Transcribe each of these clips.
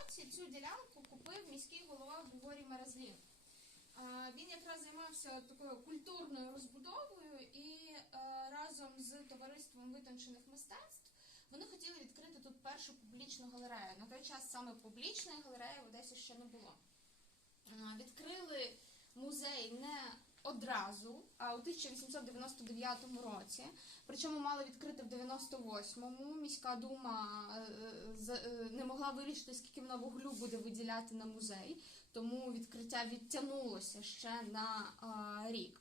році цю ділянку купив міський голова Григорій Маразлін. Е, Він якраз займався такою культурною розбудовою і е, разом з товариством витончених мистецтв вони хотіли відкрити тут першу публічну галерею. На той час саме публічної галереї в Одесі ще не було. Відкрили музей не одразу, а у 1899 році. Причому мали відкрити в 98-му. Міська дума е, з- е, не могла вирішити, скільки вона вуглю буде виділяти на музей, тому відкриття відтягнулося ще на е, рік.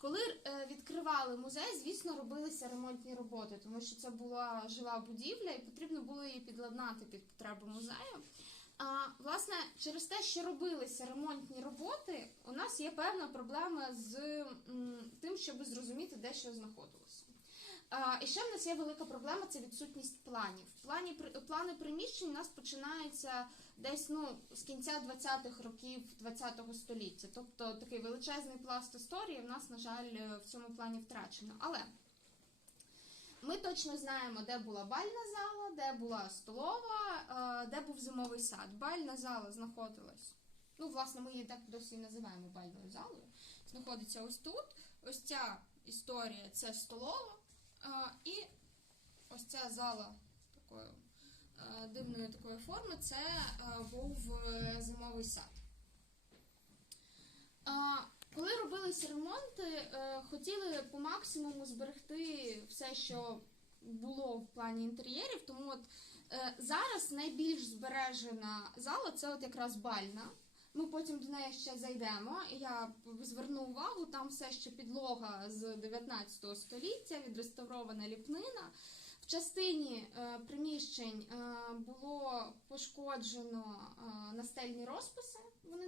Коли е, відкривали музей, звісно, робилися ремонтні роботи, тому що це була жива будівля, і потрібно було її підладнати під потреби музею. А, власне, через те, що робилися ремонтні роботи, у нас є певна проблема з м, тим, щоб зрозуміти, де що знаходилося. А, і ще в нас є велика проблема це відсутність планів. Плані, при- плани приміщень у нас починаються десь ну, з кінця 20-х років 20-го століття. Тобто такий величезний пласт історії в нас, на жаль, в цьому плані втрачено. Але ми точно знаємо, де була бальна зала, де була столова, е, де був зимовий сад. Бальна зала знаходилась. Ну, власне, ми її так досі і називаємо бальною залою. Знаходиться ось тут. Ось ця історія це столова. е, І ось ця зала такої е, дивної такої форми це був зимовий сад. Коли робилися ремонти, е, хотіли по максимуму зберегти все, що було в плані інтер'єрів. Тому от е, зараз найбільш збережена зала це от якраз бальна. Ми потім до неї ще зайдемо. Я зверну увагу, там все ще підлога з 19 століття, відреставрована ліпнина. В частині е, приміщень було пошкоджено настельні розписи, вони.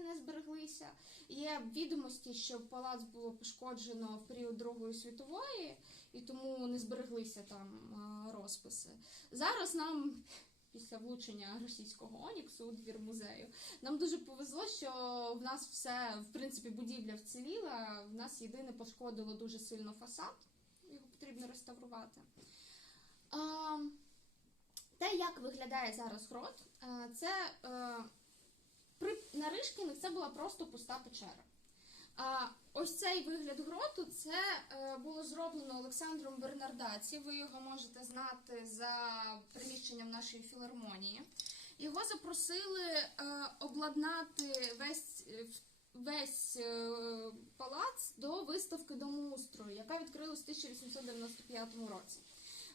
Є відомості, що палац було пошкоджено в період Другої світової, і тому не збереглися там розписи. Зараз нам. Після влучення російського Оніксу у двір музею нам дуже повезло, що в нас все, в принципі, будівля вціліла. В нас єдине пошкодило дуже сильно фасад, його потрібно реставрувати. Те, як виглядає зараз грот, е, це е, при Наришкіних це була просто пуста печера. А ось цей вигляд гроту це е, було зроблено Олександром Бернардаці. Ви його можете знати за приміщенням нашої філармонії. Його запросили е, обладнати весь, е, весь палац до виставки домоустрою, яка відкрилась у 1895 році.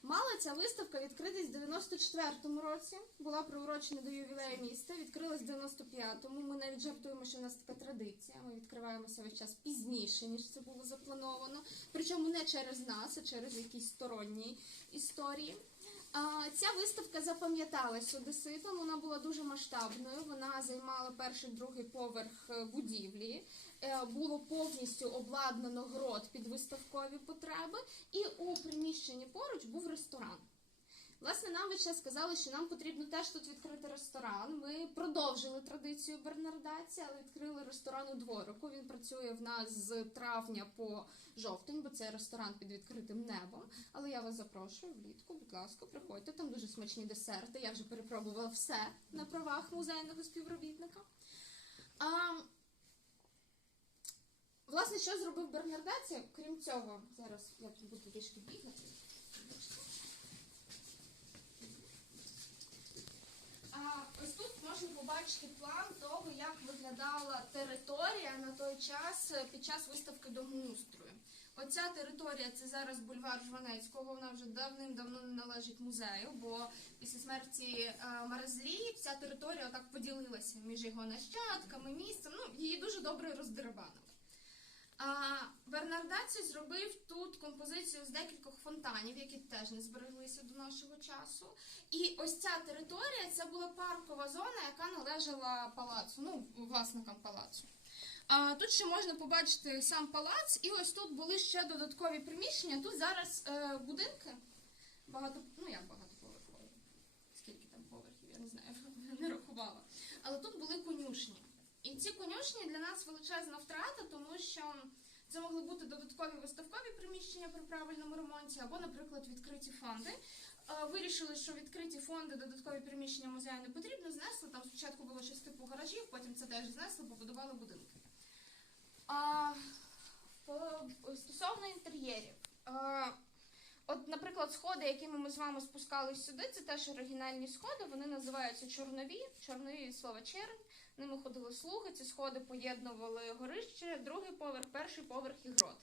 Мала ця виставка відкритись в 94-му році, була приурочена до ювілею міста, відкрилась в 95-му. Ми навіть жартуємо, що в нас така традиція. Ми відкриваємося весь час пізніше, ніж це було заплановано. Причому не через нас, а через якісь сторонні історії. Ця виставка запам'яталась одеситам, вона була дуже масштабною. Вона займала перший другий поверх е, будівлі. Е, Було повністю обладнано грот під виставкові потреби, і у приміщенні поруч був ресторан. Власне, нам ще сказали, що нам потрібно теж тут відкрити ресторан. Ми продовжили традицію Бернардаці, але відкрили ресторан у дворику. Він працює в нас з травня по жовтень, бо це ресторан під відкритим небом. Але я вас запрошую влітку, будь ласка, приходьте. Там дуже смачні десерти. Я вже перепробувала все на правах музейного співробітника. А, власне, що зробив Бернардаці? Крім цього, зараз я тут буду трішки бігати. А ось тут можна побачити план того, як виглядала територія на той час під час виставки домоустрою. Оця територія це зараз бульвар Жванецького. Вона вже давним-давно не належить музею, бо після смерті Маразлі вся територія так поділилася між його нащадками, місцем. Ну, її дуже добре роздербанили. А Бернардаці зробив тут композицію з декількох фонтанів, які теж не збереглися до нашого часу. І ось ця територія це була паркова зона, яка належала палацу, ну, власникам палацу. А, тут ще можна побачити сам палац, і ось тут були ще додаткові приміщення. Тут зараз е, будинки, багато, ну як багатоповерхові, скільки там поверхів, я не знаю, не рахувала. Але тут були для нас величезна втрата, тому що це могли бути додаткові виставкові приміщення при правильному ремонті, або, наприклад, відкриті фонди. Е, Вирішили, що відкриті фонди, додаткові приміщення музею не потрібно, знесли там спочатку було щось типу гаражів, потім це теж знесли, побудували будинки. А, стосовно інтер'єрів. А, от, наприклад, сходи, якими ми з вами спускались сюди, це теж оригінальні сходи. Вони називаються чорнові, чорнові від слова. Ними ходили слуги. Ці сходи поєднували горище, другий поверх, перший поверх і грот.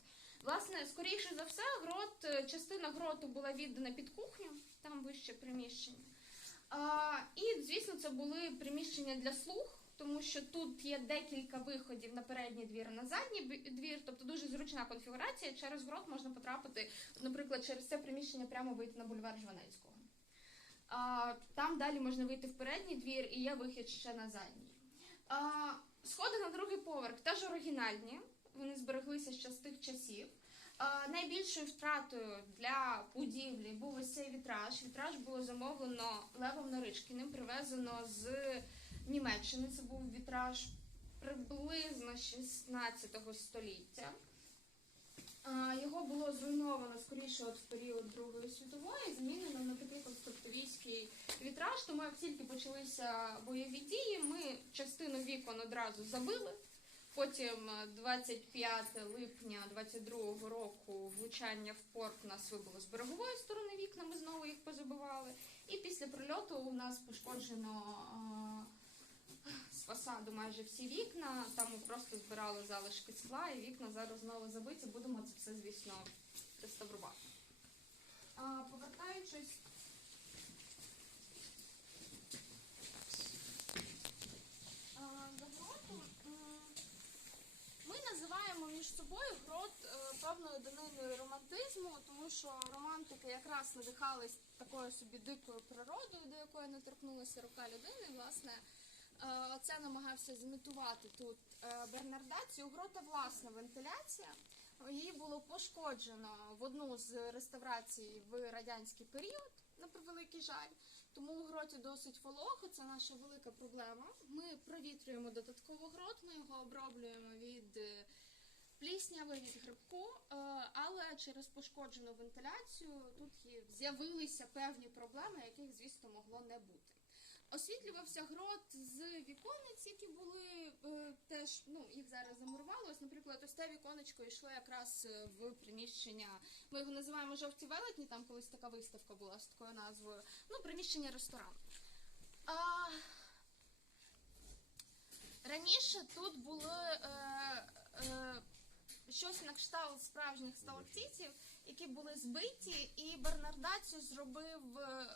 Власне, скоріше за все, грот, е, частина гроту була віддана під кухню, там вище приміщення. А, і, звісно, це були приміщення для слуг, тому що тут є декілька виходів на передній двір, на задній двір, тобто дуже зручна конфігурація. Через грот можна потрапити, наприклад, через це приміщення прямо вийти на бульвар Жванецького. Там далі можна вийти в передній двір і є вихід ще на задній. А, сходи на другий поверх теж оригінальні, вони збереглися ще з тих часів. А, найбільшою втратою для будівлі був ось цей вітраж. Вітраж було замовлено Левом Наришкіним, привезено з Німеччини. Це був вітраж приблизно 16 століття. Його було зруйновано скоріше от в період Другої світової, замінено на такий конструктивістський вітраж. Тому як тільки почалися бойові дії, ми частину вікон одразу забили. Потім е, 25 липня 22 року влучання в порт нас вибило з берегової сторони вікна, ми знову їх позабивали. І після прильоту у нас пошкоджено е, з фасаду майже всі вікна. Там ми просто збирали залишки скла, і вікна зараз знову забиті. Будемо це все, звісно, реставрувати. А, повертаючись. називаємо між собою грот е, певною даниною романтизму, тому що романтики якраз надихались такою собі дикою природою, до якої не торкнулася рука людини. Власне, це намагався зімітувати тут е, Бернардаці. Грота власна вентиляція. Її було пошкоджено в одну з реставрацій в радянський період, на превеликий жаль. Тому у гроті досить волого, це наша велика проблема. Ми провітрюємо додатково грот, ми його оброблюємо від е, плісняви, від грибку, е, але через пошкоджену вентиляцію тут з'явилися певні проблеми, яких, звісно, могло не бути. Освітлювався грот з віконець, які були е, теж, ну їх зараз замурували. Ось, наприклад, ось те віконечко йшло якраз е, в приміщення. Ми його називаємо жовті велетні. Там колись така виставка була з такою назвою. Ну, приміщення ресторану. А, раніше тут були е, е, щось на кшталт справжніх сталактитів, які були збиті, і Бернардаці зробив е,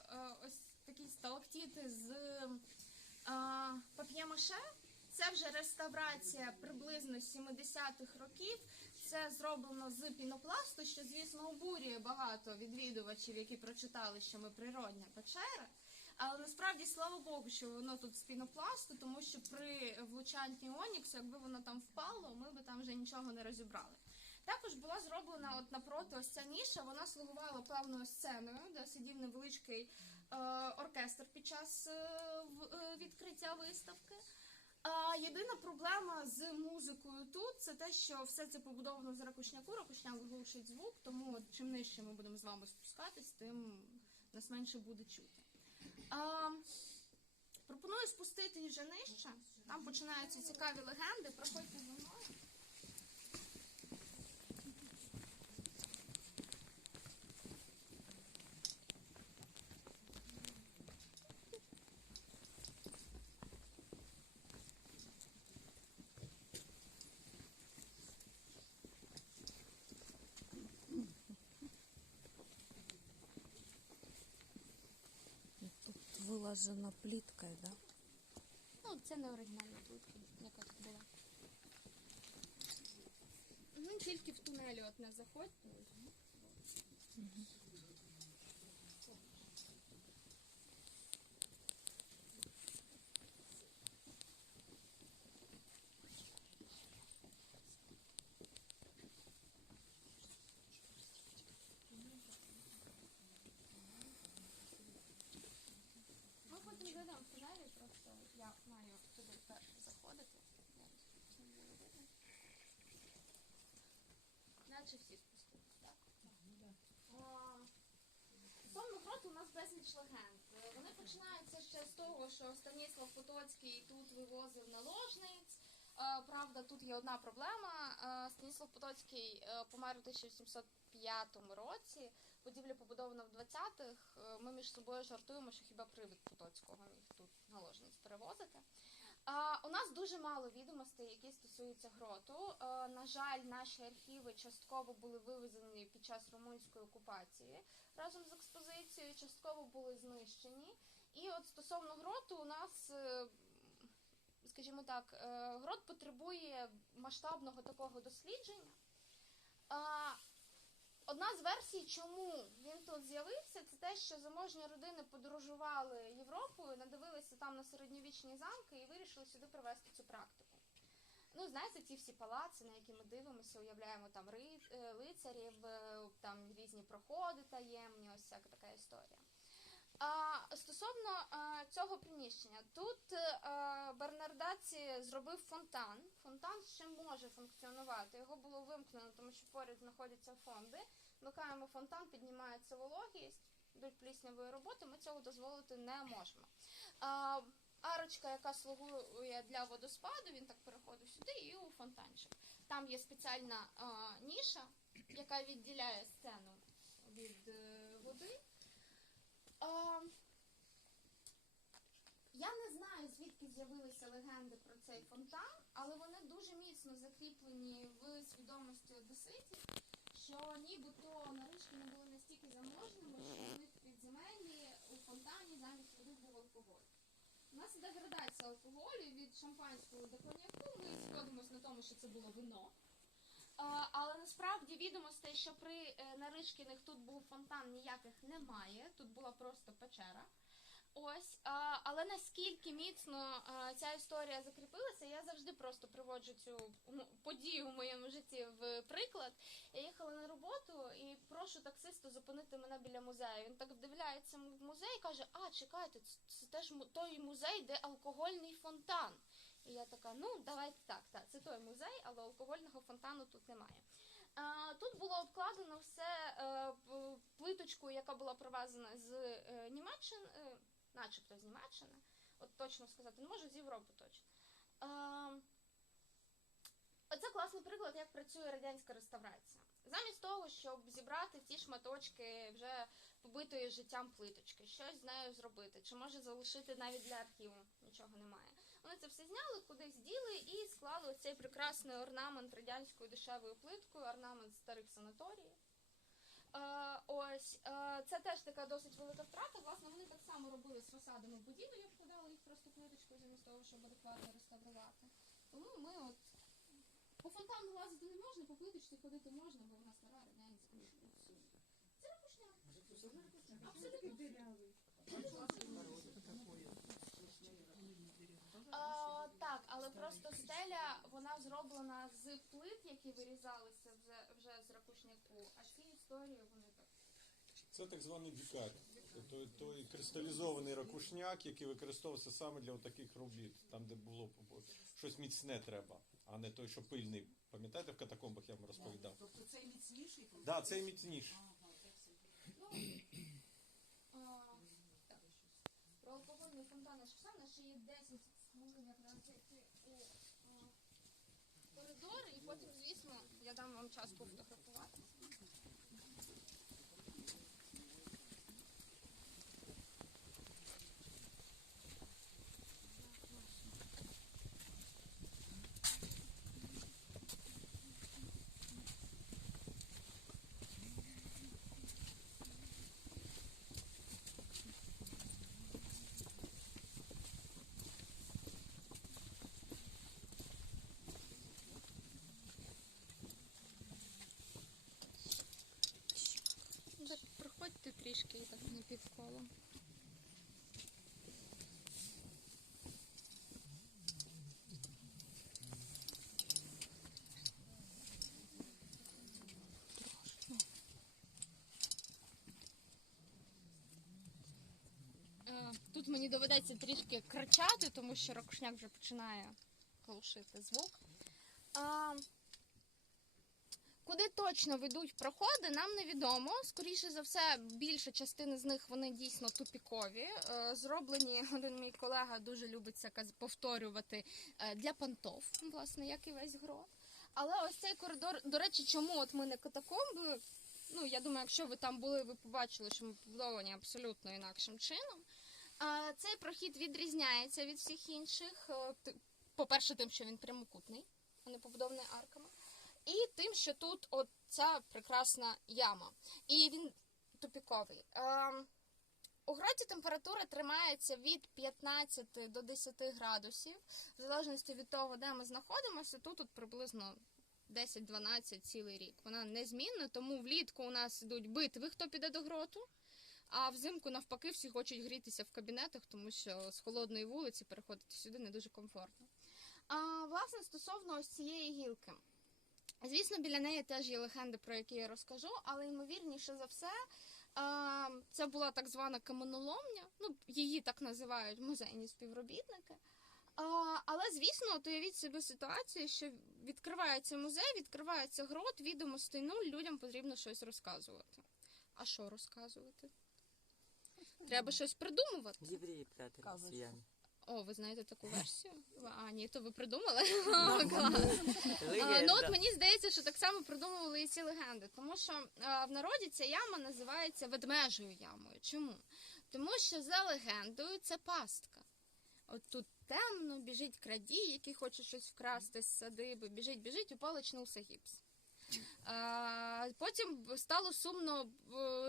ось такі сталактити з е, пап'є-маше. Це вже реставрація приблизно 70-х років. Це зроблено з пінопласту, що, звісно, обурює багато відвідувачів, які прочитали, що ми природня печера. Але насправді слава Богу, що воно тут з пінопласту, тому що при влучанні Оніксу, якби воно там впало, ми би там вже нічого не розібрали. Також була зроблена от напроти ось ця ніша, вона слугувала певною сценою, де сидів невеличкий е, оркестр під час е, е, відкриття виставки. А єдина проблема з музикою тут це те, що все це побудовано з ракушняку, ракушняк глушить звук, тому чим нижче ми будемо з вами спускатись, тим нас менше буде чути. А, пропоную спустити вже нижче. Там починаються цікаві легенди. Проходьте за мною. Тут виложено пліткою, да? Ну, це не оригінальна плитка, яка тут була. Ну, тільки в тунелі от не заходьте. В тунелі, просто я маю туди перше заходити. Наче всі спустились, так? Стосовно гроту у нас безліч легенд. Вони починаються ще з того, що Станіслав Потоцький тут вивозив наложниць, Правда, тут є одна проблема. Станіслав Потоцький е, помер у 1705 році. Будівля побудована в 20-х. Е, Ми між собою жартуємо, що хіба привид Потоцького міг тут наложниць перевозити. У нас дуже мало відомостей, які стосуються гроту. Е, на жаль, наші архіви частково були вивезені під час румунської окупації разом з експозицією, частково були знищені. І от стосовно гроту, у нас, е, скажімо так, грот потребує масштабного такого дослідження. Одна з версій, чому він тут з'явився, це те, що заможні родини подорожували Європою, надивилися там на середньовічні замки і вирішили сюди привезти цю практику. Ну, знаєте, ці всі палаци, на які ми дивимося, уявляємо там е, лицарів, е, там різні проходи таємні, ось всяка така історія. А стосовно а, цього приміщення, тут е, Бернардаці зробив фонтан. Фонтан ще може функціонувати. Його було вимкнено, тому що поряд знаходяться фонди. Вмикаємо фонтан, піднімається вологість, йдуть пліснявої роботи. Ми цього дозволити не можемо. А, арочка, яка слугує для водоспаду, він так переходить сюди і у фонтанчик. Там є спеціальна а, ніша, яка відділяє сцену від е, води. Я не знаю, звідки з'явилися легенди про цей фонтан, але вони дуже міцно закріплені в свідомості одеситів, що нібито наришки не були настільки заможними, що у них в підземеллі у фонтані замість води був алкоголь. У нас іде градація алкоголю від шампанського до коньяку. Ми сходимося на тому, що це було вино. А, але насправді відомостей, що при е, Наришкіних тут був фонтан, ніяких немає. Тут була просто печера. Ось, але наскільки міцно ця історія закріпилася, я завжди просто приводжу цю подію в моєму житті в приклад. Я їхала на роботу і прошу таксиста зупинити мене біля музею. Він так вдивляється в музей і каже: А, чекайте, це, теж той музей, де алкогольний фонтан. І я така, ну давайте так, так, це той музей, але алкогольного фонтану тут немає. Тут було обкладено все е, плиточкою, яка була привезена з е, Німеччини, е, начебто з Німеччини. От точно сказати не можу, з Європи точно. Оце класний приклад, як працює радянська реставрація. Замість того, щоб зібрати ці шматочки вже побитої життям плиточки, щось з нею зробити, чи може залишити навіть для архіву, нічого немає. Вони це все зняли, кудись діли і склали ось цей прекрасний орнамент радянською дешевою плиткою, орнамент старих санаторій. Е, ось е, це теж така досить велика втрата. Власне, вони так само робили з фасадами будівель, обкладали їх просто плиточкою замість того, щоб адекватно реставрувати. Тому ми от по фонтану лазити не можна, по плиточці ходити можна, бо вона стара радянська. Це ракушняк. А, так, але просто стеля вона зроблена з плит, які вирізалися вже, вже з ракушняку, а ці історії вони так. Це так званий бікар. Той, той кристалізований ракушняк, який використовувався саме для таких робіт, там, де було щось міцне треба, а не той, що пильний. Пам'ятаєте, в катакомбах я вам розповідав? Тобто цей міцніший? Так, да, цей міцніший. Ну. Про алкогольний фонтан наш саме ще є 10 хвилин якраз зайти у коридор, і потім, звісно, я дам вам час пофотографувати. Так, проходьте не півколо. Е, Тут мені доведеться трішки кричати, тому що ракушняк вже починає глушити звук. Куди точно ведуть проходи, нам невідомо. Скоріше за все, більша частина з них вони дійсно тупікові. Е, Зроблені один мій колега дуже любить повторювати е, для понтов, власне, як і весь грот. Але ось цей коридор, до речі, чому от ми не катакомби? Ну, я думаю, якщо ви там були, ви побачили, що ми побудовані абсолютно інакшим чином. Цей прохід відрізняється від всіх інших. е, По-перше, тим, що він прямокутний, а не побудований арками. І тим, що тут от ця прекрасна яма. І він тупіковий. Ем, у гроті температура тримається від 15 до 10 градусів, в залежності від того, де ми знаходимося. Тут от приблизно 10-12 цілий рік. Вона незмінна, тому влітку у нас ідуть битви, хто піде до гроту. А взимку, навпаки, всі хочуть грітися в кабінетах, тому що з холодної вулиці переходити сюди не дуже комфортно. А власне, стосовно ось цієї гілки. Звісно, біля неї теж є легенди, про які я розкажу, але ймовірніше за все, це була так звана каменоломня. Ну, її так називають музейні співробітники. Але звісно, от уявіть собі ситуацію, що відкривається музей, відкривається грот, відомостей нуль, людям потрібно щось розказувати. А що розказувати? Треба щось придумувати. Евреи прятали. О, ви знаєте таку версію? А, ні, то ви придумали? Клас. А, ну от мені здається, що так само придумували і ці легенди, тому що а, в народі ця яма називається ведмежою ямою. Чому? Тому що за легендою це пастка. От тут темно, біжить крадій, який хоче щось вкрасти з садиби, біжить, біжить, упав, очнувся гіпс. А, потім стало сумно,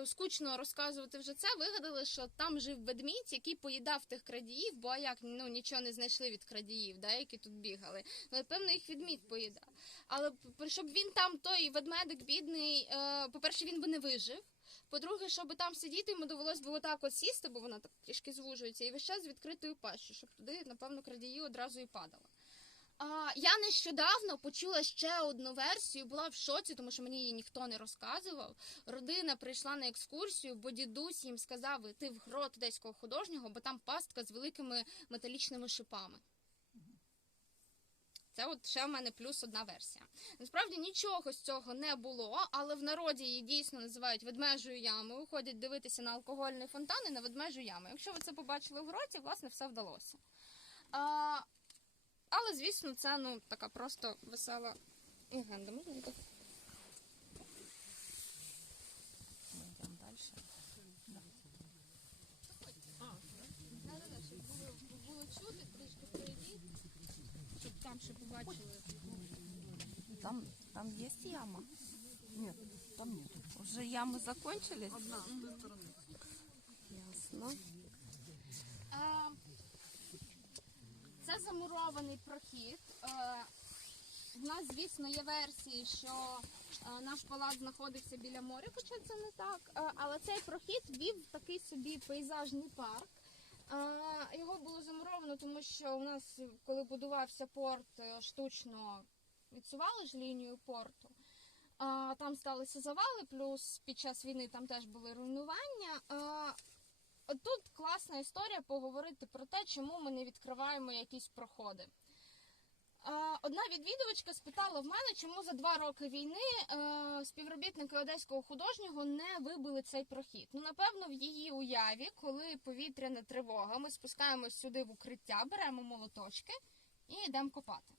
е, скучно розказувати вже це. Вигадали, що там жив ведмідь, який поїдав тих крадіїв, бо а як ну нічого не знайшли від крадіїв, да, які тут бігали. Ну, певно, їх відмідь поїдав. Але щоб він там, той ведмедик бідний, е, по-перше, він би не вижив. По-друге, щоб там сидіти, йому довелось би отак от сісти, бо вона так трішки звужується, і весь час з відкритою пащу, щоб туди, напевно, крадії одразу і падали. А, я нещодавно почула ще одну версію, була в шоці, тому що мені її ніхто не розказував. Родина прийшла на екскурсію, бо дідусь їм сказав іти в грот одеського художнього, бо там пастка з великими металічними шипами. Це от ще в мене плюс одна версія. Насправді нічого з цього не було, але в народі її дійсно називають ведмежою ямою. Ходять дивитися на алкогольний фонтан і на ведмежу яму. Якщо ви це побачили в гроті, власне, все вдалося. А, але, звісно, це ну така просто весела легенда. Можна я так? Мы идем дальше. Да-да-да, щоб було, було чути, трішки пройдіть, щоб там ще побачили. Там, там есть яма? Нет, там нет. Уже ямы закончились? Одна, с той стороны. Ясно. Це замурований прохід. Е, В нас, звісно, є версії, що е, наш палац знаходився біля моря, хоча це не так. Е, Але цей прохід вів такий собі пейзажний парк. Е, Його було замуровано, тому що у нас, коли будувався порт, е, штучно відсували ж лінію порту. Там сталися завали, плюс під час війни там теж були руйнування. Класна історія поговорити про те, чому ми не відкриваємо якісь проходи. Одна відвідувачка спитала в мене, чому за два роки війни е, співробітники одеського художнього не вибили цей прохід. Ну, напевно, в її уяві, коли повітряна тривога, ми спускаємось сюди в укриття, беремо молоточки і йдемо копати.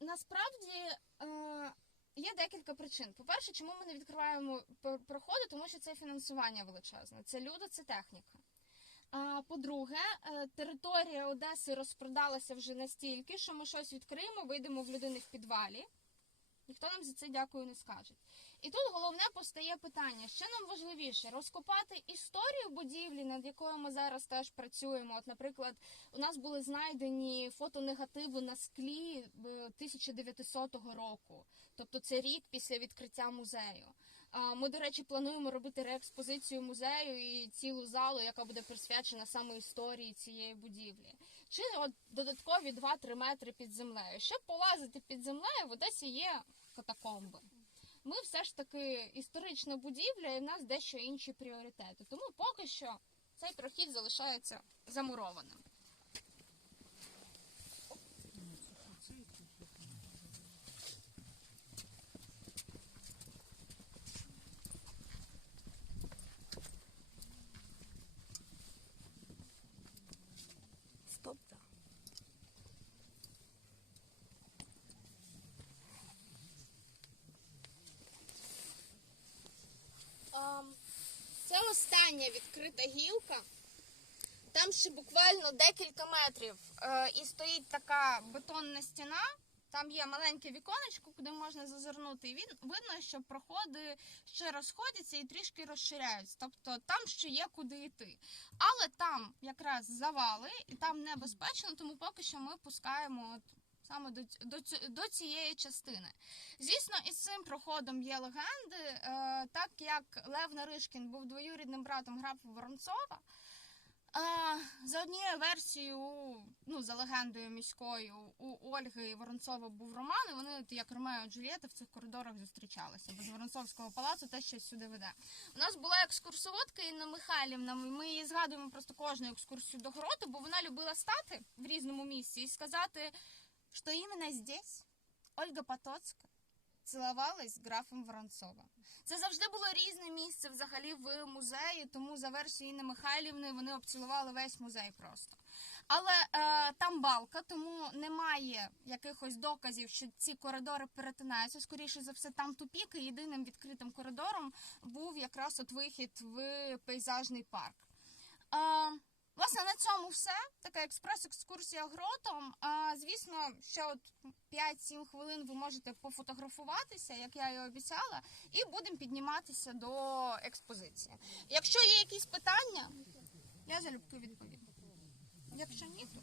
Насправді е, є декілька причин. По-перше, чому ми не відкриваємо пр- проходи, тому що це фінансування величезне. Це люди, це техніка. А, по-друге, е, територія Одеси розпродалася вже настільки, що ми щось відкриємо, вийдемо в людини в підвалі. Ніхто нам за це дякую не скаже. І тут головне постає питання: що нам важливіше розкопати історію будівлі, над якою ми зараз теж працюємо. От, наприклад, у нас були знайдені фотонегативи на склі е, 1900 року, тобто це рік після відкриття музею. Ми, до речі, плануємо робити реекспозицію музею і цілу залу, яка буде присвячена саме історії цієї будівлі. Чи от додаткові 2-3 метри під землею. Щоб полазити під землею, в Одесі є катакомби. Ми все ж таки історична будівля, і в нас дещо інші пріоритети. Тому поки що цей прохід залишається замурованим. Остання відкрита гілка. Там ще буквально декілька метрів е, і стоїть така бетонна стіна. Там є маленьке віконечко, куди можна зазирнути, і він видно, що проходи ще розходяться і трішки розширяються. Тобто там ще є куди йти. Але там якраз завали, і там небезпечно, тому поки що ми пускаємо саме до, до, до цієї частини. Звісно, із цим проходом є легенди, е, так як Лев Наришкін був двоюрідним братом графа Воронцова. А, за однією версією, ну за легендою міською, у Ольги і Воронцова був роман, і вони, як Ромео і Джульєта, в цих коридорах зустрічалися. Бо з Воронцовського палацу те щось сюди веде. У нас була екскурсоводка Інна Михайлівна. Ми її згадуємо просто кожну екскурсію до городу, бо вона любила стати в різному місці і сказати, що іменно здесь Ольга Потоцька цілувалась з графом Воронцовим. Це завжди було різне місце взагалі в музеї, тому за версією Інни Михайлівни вони обцілували весь музей просто. Але е, там балка, тому немає якихось доказів, що ці коридори перетинаються. Скоріше за все, там тупік, і єдиним відкритим коридором був якраз от вихід в пейзажний парк. Е, Власне, на цьому все. Така експрес-екскурсія гротом. А, звісно, ще от 5-7 хвилин ви можете пофотографуватися, як я і обіцяла, і будемо підніматися до експозиції. Якщо є якісь питання, я залюбки відповім. Якщо ні, то